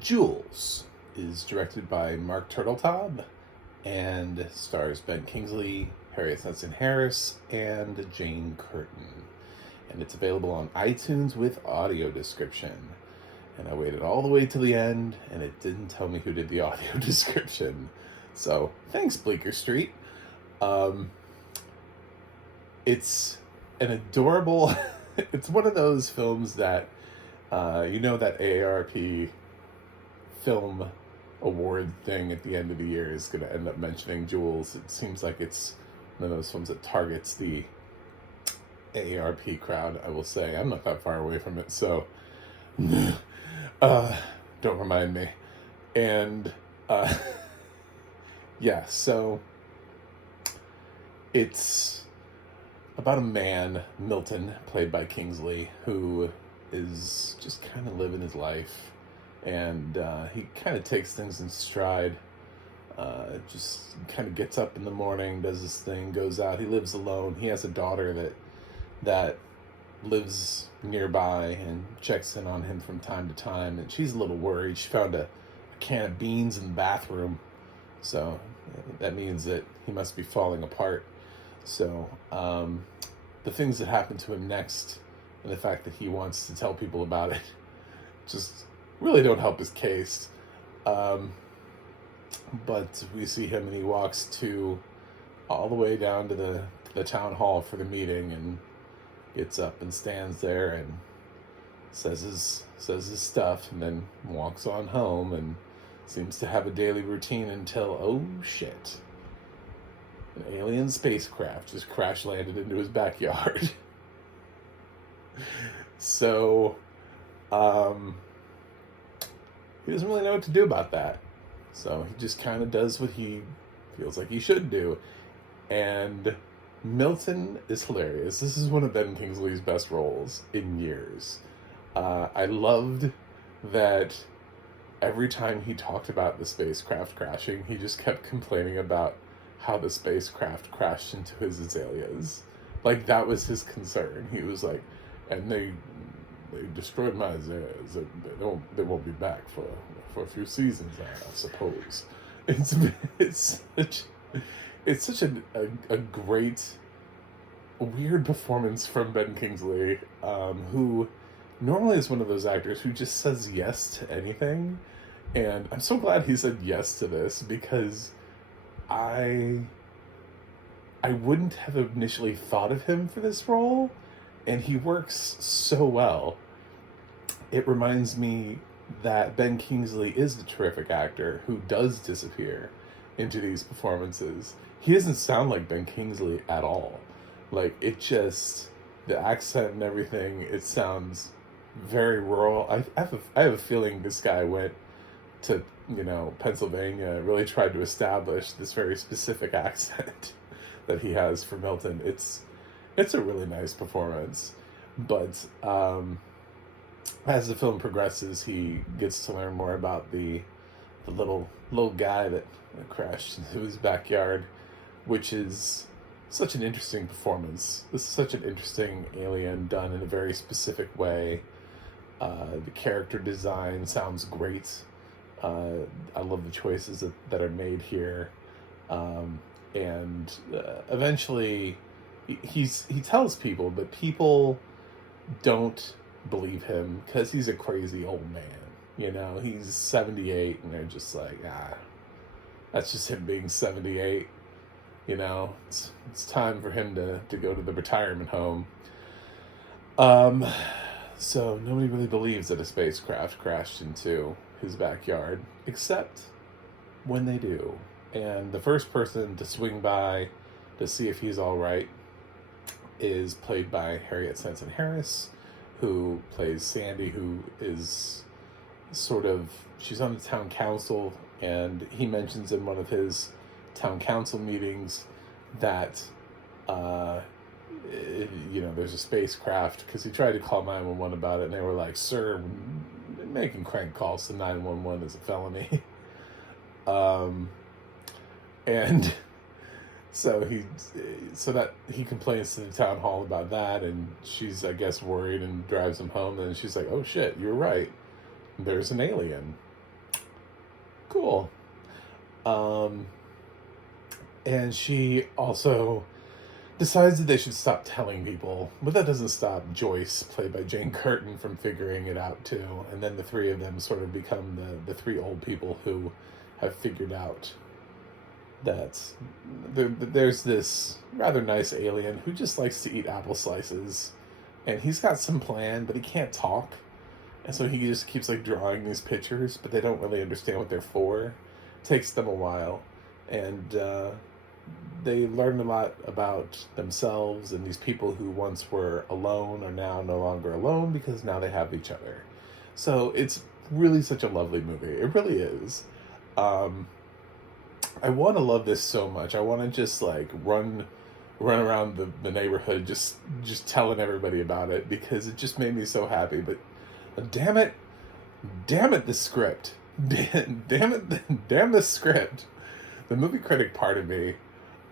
Jules is directed by Mark Turtletaub and stars Ben Kingsley, Harriet Sensen Harris, and Jane Curtin. And it's available on iTunes with audio description. And I waited all the way to the end, and it didn't tell me who did the audio description. So, thanks, Bleecker Street. It's an adorable... it's one of those films that, that AARP film award thing at the end of the year is going to end up mentioning Jules. It seems like it's one of those films that targets the AARP crowd, I will say. I'm not that far away from it, so don't remind me. And so it's about a man, Milton, played by Kingsley, who is just kind of living his life. And he kind of takes things in stride. Just kind of gets up in the morning, does his thing, goes out. He lives alone. He has a daughter that lives nearby and checks in on him from time to time. And she's a little worried. She found a can of beans in the bathroom. So that means that he must be falling apart. So the things that happen to him next and the fact that he wants to tell people about it just really don't help his case. But we see him and he walks all the way down to the town hall for the meeting and gets up and stands there and says his stuff and then walks on home and seems to have a daily routine until, oh shit, an alien spacecraft just crash landed into his backyard. So, he doesn't really know what to do about that. So he just kind of does what he feels like he should do. And Milton is hilarious. This is one of Ben Kingsley's best roles in years. I loved that every time he talked about the spacecraft crashing, he just kept complaining about how the spacecraft crashed into his azaleas. Like, that was his concern. He was like, and they destroyed my azaleas. They won't be back for a few seasons now, I suppose. It's such a great, weird performance from Ben Kingsley, who normally is one of those actors who just says yes to anything. And I'm so glad he said yes to this, because I wouldn't have initially thought of him for this role, and he works so well. It reminds me that Ben Kingsley is a terrific actor who does disappear into these performances. He doesn't sound like Ben Kingsley at all. Like, it just, the accent and everything, it sounds very rural. I have a feeling this guy went to, Pennsylvania, really tried to establish this very specific accent that he has for Milton. It's a really nice performance. But as the film progresses, he gets to learn more about the little guy that crashed into his backyard, which is such an interesting performance. This is such an interesting alien done in a very specific way. The character design sounds great. I love the choices that are made here. And eventually he tells people, but people don't believe him because he's a crazy old man. He's 78 and they're just like, that's just him being 78. It's time for him to go to the retirement home. So nobody really believes that a spacecraft crashed into his backyard, except when they do. And the first person to swing by to see if he's all right is played by Harriet Sensen Harris, who plays Sandy, who is she's on the town council, and he mentions in one of his town council meetings that, there's a spacecraft, because he tried to call 911 about it, and they were like, "Sir, making crank calls to 911 is a felony." And so he complains to the town hall about that, and she's, I guess, worried and drives him home, and she's like, "Oh shit, you're right. There's an alien." Cool. Um, and she also decides that they should stop telling people, but that doesn't stop Joyce, played by Jane Curtin, from figuring it out too. And then the three of them sort of become the three old people who have figured out that there's this rather nice alien who just likes to eat apple slices, and he's got some plan, but he can't talk, and so he just keeps like drawing these pictures, but they don't really understand what they're for. It takes them a while, and they learn a lot about themselves, and these people who once were alone are now no longer alone because now they have each other. So it's really such a lovely movie. It really is. I want to love this so much. I want to just like run around the neighborhood just telling everybody about it, because it just made me so happy. But damn it, the script. Damn the script. The movie critic part of me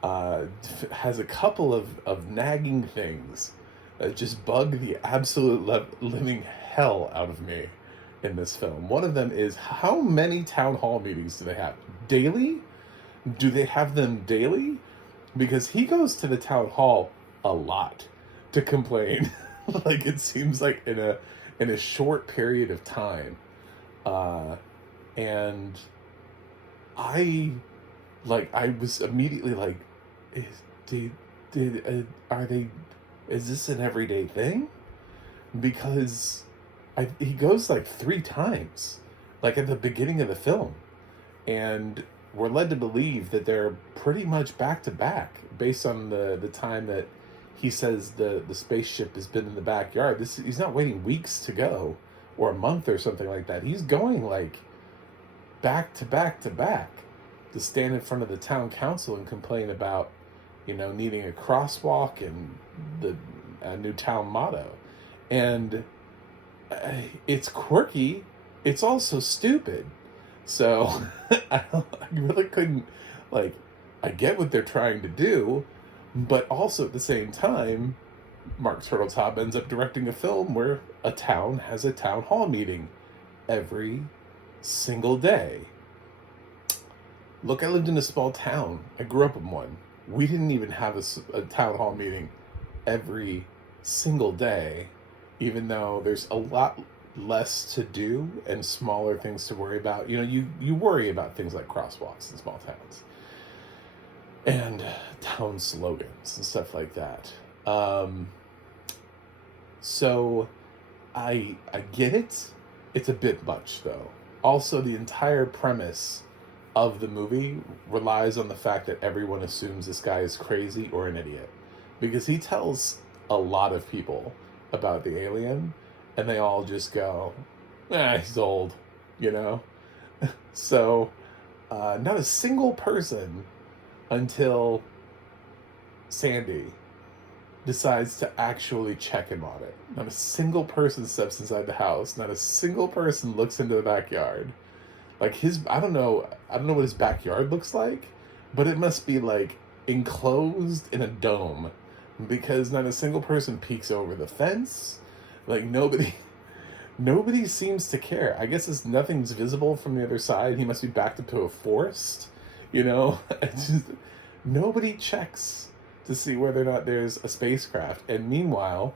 has a couple of nagging things that just bug the absolute living hell out of me in this film. One of them is, how many town hall meetings do they have? Daily? Do they have them daily? Because he goes to the town hall a lot to complain. Like, it seems like in a short period of time. And I was immediately like, is this an everyday thing? Because he goes like 3 times, like at the beginning of the film, and we're led to believe that they're pretty much back to back based on the time that he says the spaceship has been in the backyard. He's not waiting weeks to go, or a month or something like that. He's going like back to back to back to stand in front of the town council and complain about, needing a crosswalk and the new town motto. And it's quirky. It's also stupid. So I really couldn't, I get what they're trying to do, but also at the same time, Mark Turtletop ends up directing a film where a town has a town hall meeting every single day. Look, I lived in a small town. I grew up in one. We didn't even have a town hall meeting every single day, even though there's a lot less to do and smaller things to worry about. You worry about things like crosswalks in small towns and town slogans and stuff like that. So I get it. It's a bit much, though. Also, the entire premise of the movie relies on the fact that everyone assumes this guy is crazy or an idiot, because he tells a lot of people about the alien, and they all just go, he's old, So, not a single person until Sandy decides to actually check him on it. Not a single person steps inside the house. Not a single person looks into the backyard. Like, I don't know what his backyard looks like, but it must be like enclosed in a dome, because not a single person peeks over the fence. Like, nobody seems to care. I guess nothing's visible from the other side. He must be backed up to a forest, It's just, nobody checks to see whether or not there's a spacecraft. And meanwhile,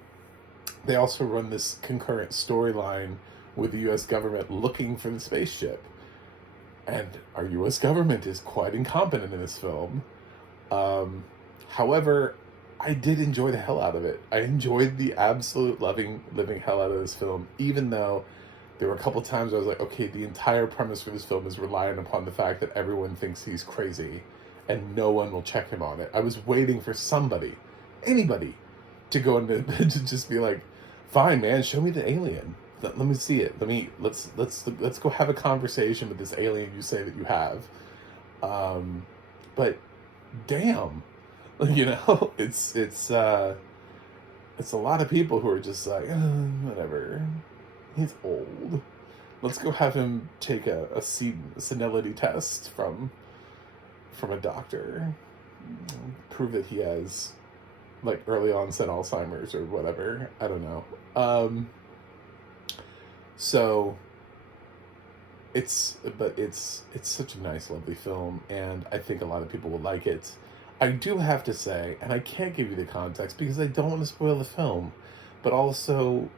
they also run this concurrent storyline with the U.S. government looking for the spaceship. And our U.S. government is quite incompetent in this film. However, I did enjoy the hell out of it. I enjoyed the absolute living hell out of this film, even though there were a couple times I was like, okay, the entire premise for this film is reliant upon the fact that everyone thinks he's crazy and no one will check him on it. I was waiting for anybody, to go into to just be like, fine, man, show me the alien. Let me see it. Let's go have a conversation with this alien you say that you have. But damn, it's a lot of people who are just like, whatever. He's old. Let's go have him take a senility test from a doctor. Prove that he has like early onset Alzheimer's or whatever. I don't know. So it's such a nice, lovely film, and I think a lot of people will like it. I do have to say, and I can't give you the context because I don't want to spoil the film, but also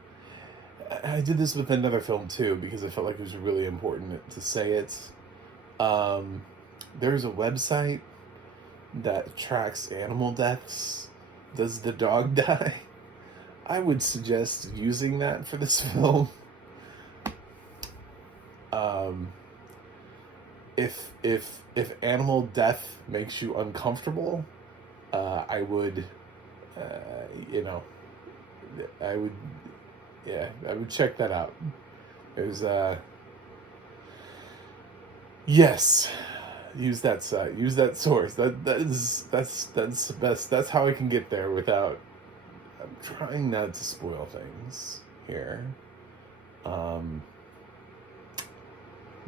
I did this with another film too because I felt like it was really important to say it. Um, there's a website that tracks animal deaths. Does the dog die? I would suggest using that for this film. Um, if animal death makes you uncomfortable, I would, you know, I would, yeah, I would check that out. It was, yes, use that site, use that source. That's the best. That's how I can get there without. I'm trying not to spoil things here. Um,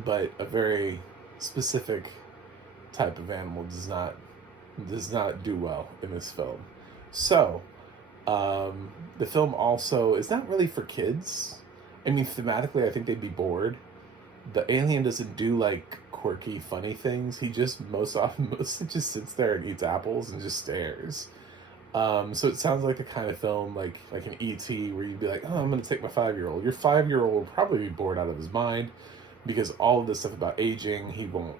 but a very specific type of animal does not do well in this film. So, the film also is not really for kids. I mean, thematically, I think they'd be bored. The alien doesn't do like quirky, funny things. He just mostly just sits there and eats apples and just stares. So it sounds like the kind of film like an E.T. where you'd be like, oh, I'm going to take my 5-year-old. Your 5-year-old will probably be bored out of his mind because all of this stuff about aging he won't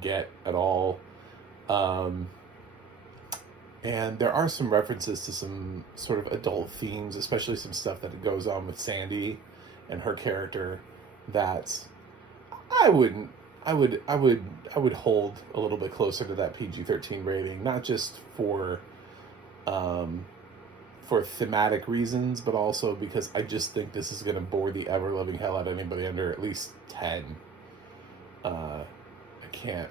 get at all. And there are some references to some sort of adult themes, especially some stuff that goes on with Sandy and her character that I wouldn't. I would hold a little bit closer to that PG-13 rating, not just for thematic reasons, but also because I just think this is going to bore the ever-loving hell out of anybody under at least 10. I can't.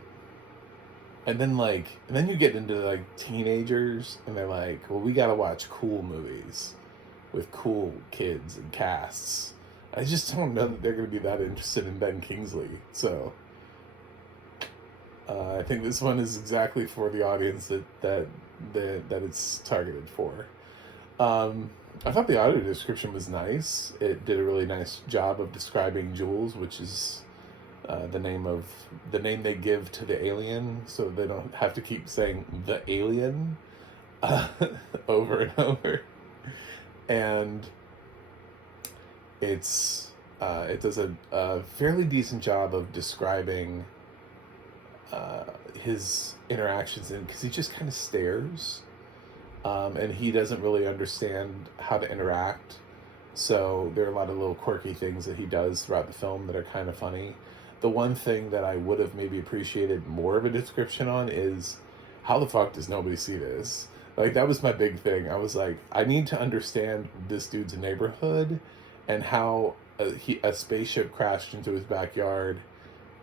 And then you get into like teenagers, and they're like, well, we got to watch cool movies with cool kids and casts. I just don't know that they're going to be that interested in Ben Kingsley. So I think this one is exactly for the audience that it's targeted for. I thought the audio description was nice. It did a really nice job of describing Jules, which is the name they give to the alien, so they don't have to keep saying the alien over and over. And it does a fairly decent job of describing his interactions, because he just kind of stares, and he doesn't really understand how to interact. So there are a lot of little quirky things that he does throughout the film that are kind of funny. The one thing that I would have maybe appreciated more of a description on is, how the fuck does nobody see this? Like, that was my big thing. I was like, I need to understand this dude's neighborhood and how a spaceship crashed into his backyard,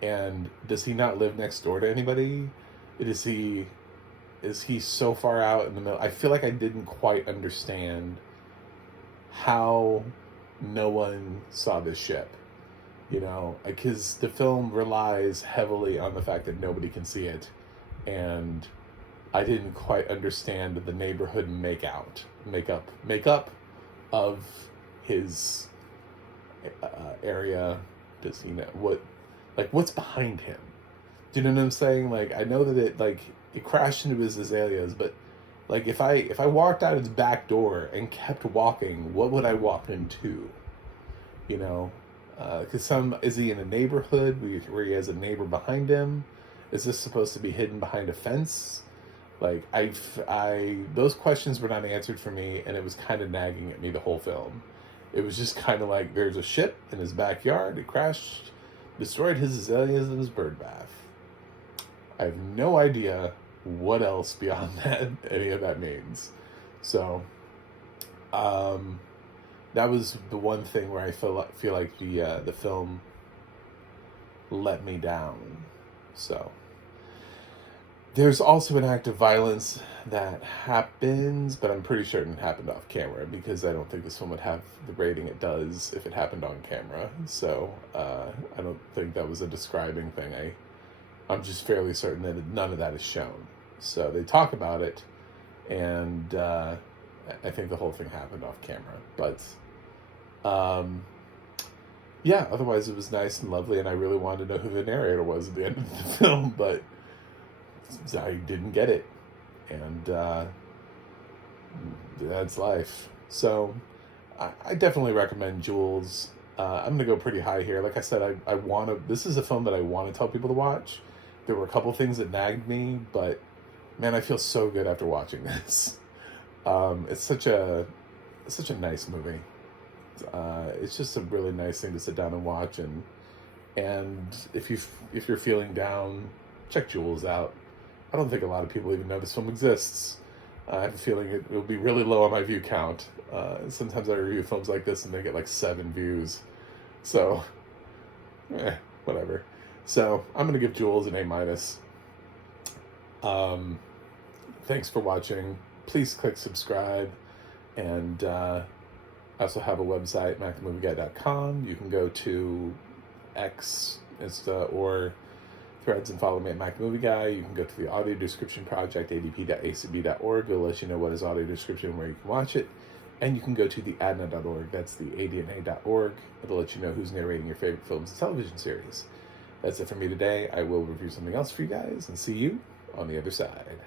and does he not live next door to anybody? Is he so far out in the middle? I feel like I didn't quite understand how no one saw this ship. You know, because the film relies heavily on the fact that nobody can see it, and I didn't quite understand the neighborhood makeup of his area. Does he know what's behind him? Do you know what I'm saying? Like, I know that it crashed into his azaleas, but like if I walked out his back door and kept walking, what would I walk into? You know. Because is he in a neighborhood where he has a neighbor behind him? Is this supposed to be hidden behind a fence? Like, those questions were not answered for me, and it was kind of nagging at me the whole film. It was just kind of like, there's a ship in his backyard, it crashed, destroyed his azaleas and his bird bath. I have no idea what else beyond that any of that means. So, that was the one thing where I feel like the film let me down. So there's also an act of violence that happens, but I'm pretty certain it happened off camera, because I don't think this film would have the rating it does if it happened on camera. So I don't think that was a describing thing. I'm just fairly certain that none of that is shown. So they talk about it, and I think the whole thing happened off camera. But yeah, otherwise it was nice and lovely, and I really wanted to know who the narrator was at the end of the film, but I didn't get it, and that's life. So I definitely recommend Jules. I'm gonna go pretty high here. Like I said, I want to. This is a film that I want to tell people to watch. There were a couple things that nagged me, but man, I feel so good after watching this. It's such a nice movie. It's just a really nice thing to sit down and watch, and if you're feeling down, check Jules out. I don't think a lot of people even know this film exists. I have a feeling it will be really low on my view count. Sometimes I review films like this and they get like 7 views. So, whatever. So, I'm going to give Jules an A-. Thanks for watching. Please click subscribe. And I also have a website, macthemovieguy.com. You can go to X, Insta, or Threads and follow me at Mac the Movie Guy. You can go to the audio description project, adp.acb.org. It'll let you know what is audio description, where you can watch it. And you can go to the ADNA.org. That's the ADNA.org. It'll let you know who's narrating your favorite films and television series. That's it for me today. I will review something else for you guys and see you on the other side.